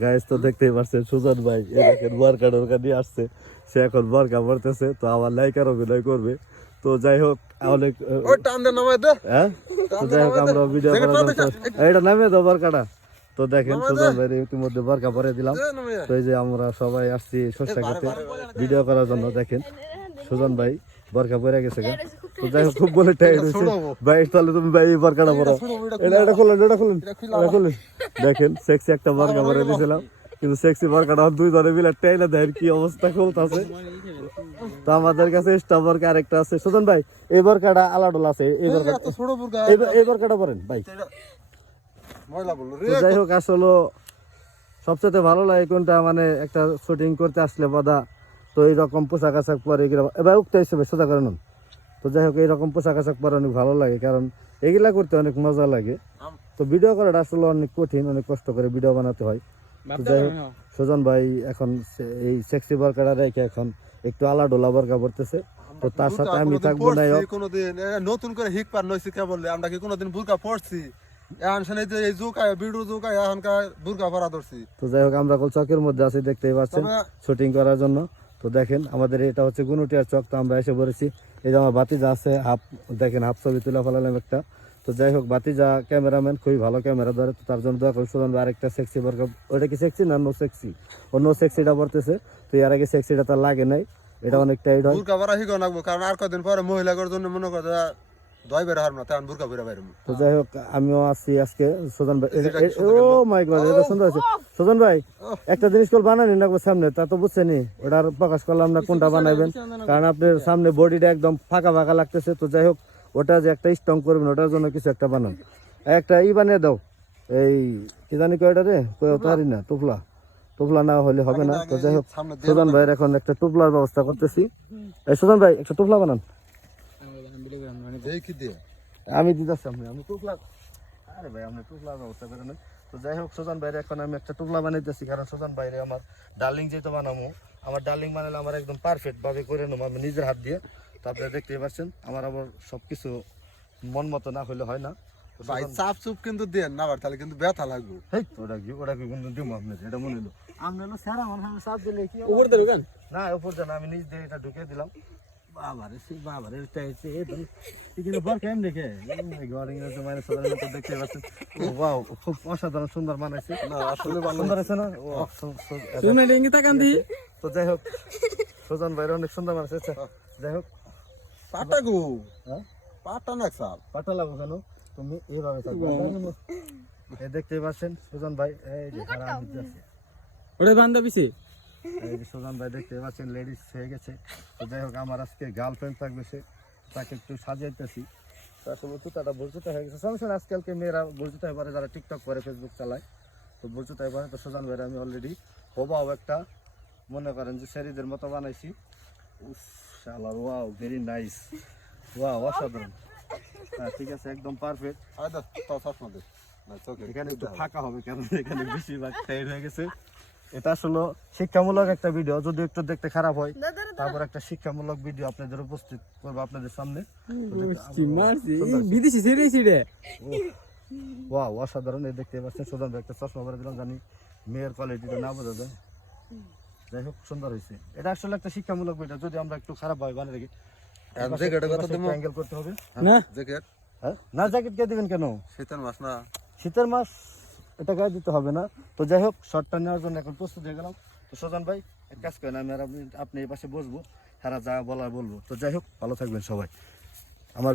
Guys তো দেখতেই পাচ্ছেন সুজন ভাই এরকম বরকা টরকা নিয়ে আসছে, সে এখন বরকা পড়তেছে, তো আমার লাইকার অভিনয় করবে। তো যাই হোক অনেক হ্যাঁ, তো যাই হোক আমরা ভিডিও এটা নামিয়ে দাও বরকাটা। তো দেখেন সুজন ভাই ইতিমধ্যে বরকা পরে দিলাম। তো এই যে আমরা সবাই আসছি সর্ষা খেতে ভিডিও করার জন্য। দেখেন সুজন ভাই বরকা পরে গেছে। তো যাই হোক খুব বলে টাইট হয়েছে ভাই, তাহলে তুমি ভাই এই বরকাটা পরো। এটা খুলুন। দেখেন সেক্সি একটা বরকা পরে দিয়েছিলাম, কিন্তু সেক্সি বরকাটা দুই ধরে মিলে টাইনা দেয় কি অবস্থা খুলতেছে। তো আমাদের কাছে এক্সট্রা বরকা আরেকটা আছে। সুজন ভাই এই বরকাটা আলাদা আছে, এই বরকাটা পরেন ভাই। যাই হোক আসলে সবচেয়ে ভালো লাগে কোনটা, মানে একটা শুটিং করতে আসলে বাদা তো এইরকম পোশাক আশাক পরে এবার উঠতে হিসেবে সোজা করে নেন। তো যাই হোক এইরকম পোশাক আশাক পরে অনেক ভালো লাগে, কারণ এগুলা করতে অনেক মজা লাগে। তো ভিডিও করাটা আসলে অনেক কঠিন, অনেক কষ্ট করে ভিডিও বানাতে হয়। তো যাই হোক সুজন ভাই এখন এই সেক্সি বরকাটা রেখে এখন একটু আলাডোলা বরকা পড়তেছে। তো তার সাথে আমি থাকবো না। কোনদিন নতুন করে হিক পার নইছি কে বললে, আমরা কি কোনদিন বুরকা পড়ছি? তো যাই হোক আমরা চকের মধ্যে আছি, দেখতেই পাচ্ছেন শুটিং করার জন্য। তো দেখেন আমাদের এটা হচ্ছে গুনুটিয়ার চক, তো আমরা এসে পড়েছি। এই যে আমার বাতিজা আছে হাফ, দেখেন হাফ ছবি তুলে ফেলালাম একটা। তো যাই হোক বাতিজা ক্যামেরাম্যান, খুবই ভালো ক্যামেরা ধরে, তো তার জন্য দোয়া করি। সুজন আরেকটা সেক্সি বরকা, ওটা কি সেক্সি না নো সেক্সি? ও নো সেক্সিটা পড়তেছে। তো এর আগে সেক্সিটা তার লাগে নাই, এটা অনেক টাইট হয়। কারণ আর কদিন পরে মহিলাদের জন্য মনে করে তো যাই হোক আমিও আছি আজকে। সুজন ভাই ও মাই গড, এটা সুন্দর আছে। সুজন ভাই একটা জিনিস কল বানানি না সামনে, তা তো বুঝছেনি, ওটা আর প্রকাশ করলাম না কোনটা বানাইবেন, কারণ আপনার সামনে বডিটা একদম ফাঁকা ফাঁকা লাগতেছে। তো যাই হোক ওটা যে একটা স্ট্রং করবেন, ওটার জন্য কিছু একটা বানান, একটা বানিয়ে দাও। এই কি জানি কয়টা রে পারি না, টুপলা না হলে হবে না। তো যাই হোক সুজন ভাইয়ের এখন একটা টুপলার ব্যবস্থা করতেছি। এই সুজন ভাই একটা টুপলা বানান। আমি দিতেছি আমি টুকলা, আরে ভাই আপনি টুকলার ব্যবস্থা করেন। তো যাই হোক সুজন ভাইরে এখন আমি একটা টুকলা বানাইতেছি, কারণ সুজন ভাইরে আমার ডার্লিং যেহেতু বানাবো, আমার ডার্লিং বানালে আমার একদম পারফেক্ট ভাবে করে নেবো আমি নিজের হাত দিয়ে। তো আপনারা দেখতেই পাচ্ছেন আমার আবার সবকিছু মন মতো না হলে হয় না। ভাই চাপ চুপ কিন্তু দেন না, তাহলে কিন্তু ব্যথা লাগবে। ওটা কি কিন্তু দিব আপনার, এটা মনে হলো আমি হলো স্যার আমার সামনে চাপ দিলে কি না উপর দেন, আমি নিজ দিয়ে এটা ঢুকিয়ে দিলাম। খুব অসাধারণ সুন্দর বানাইছে। তো যাই হোক সুজন ভাই অনেক সুন্দর বানাইছে। যাই হোক পাটা লাগো কেন তুমি এইভাবে দেখতেই পাচ্ছেন সুজন ভাই সুজন ভাই দেখতে পাচ্ছেন লেডিস হয়ে গেছে। তো যাই হোক আমার আজকে গার্লফ্রেন্ড থাকবে, সে তাকে একটু সাজিয়েতেছি। আসলে জুতাটা বুঝতে হয়ে গেছে, সমস্যা আজকালকে মেয়েরা বুঝতে হয়ে পারে, যারা টিকটক করে ফেসবুক চালায়, তো বুঝতে হয়ে পারে। তো সুজন ভাইরা আমি অলরেডি হবাও একটা মনে করেন যে সেরিদের মতো বানাইছি। ওয়াও ভেরি নাইস, ওয়াও অসাধারণ। হ্যাঁ ঠিক আছে একদম পারফেক্ট। এখানে একটু ফাঁকা হবে কারণ এখানে বেশিরভাগ টাইট হয়ে গেছে। এটা আসলে শিক্ষামূলক একটা ভিডিও, যদি একটু দেখতে খারাপ হয় তারপর একটা শিক্ষামূলক ভিডিও আপনাদের উপস্থিত করবো আপনাদের সামনে। ওয়াও অসাধারণ, এই দেখতে পাচ্ছেন সুজন ভাই একটা চশমা পরে দিলাম, জানি মেয়ের কোয়ালিটিটা না বোঝা যায়। যাই হোক সুন্দর হয়েছে, এটা আসলে একটা শিক্ষামূলক ভিডিও, যদি আমরা একটু খারাপ ভাবে বানিয়ে রাখি অ্যাঙ্গেল করতে হবে না। না জ্যাকেট কে দিবেন কেন, শীতের মাস এটা গায়ে দিতে হবে না। তো যাই হোক শর্টটা নেওয়ার জন্য এখন প্রস্তুত হয়ে গেলাম। তো সুজন ভাই এক কাজ করেন, আমি আর আপনি এই পাশে বসবো, সারা যা বলার বলবো। তো যাই হোক ভালো থাকবেন সবাই। আমার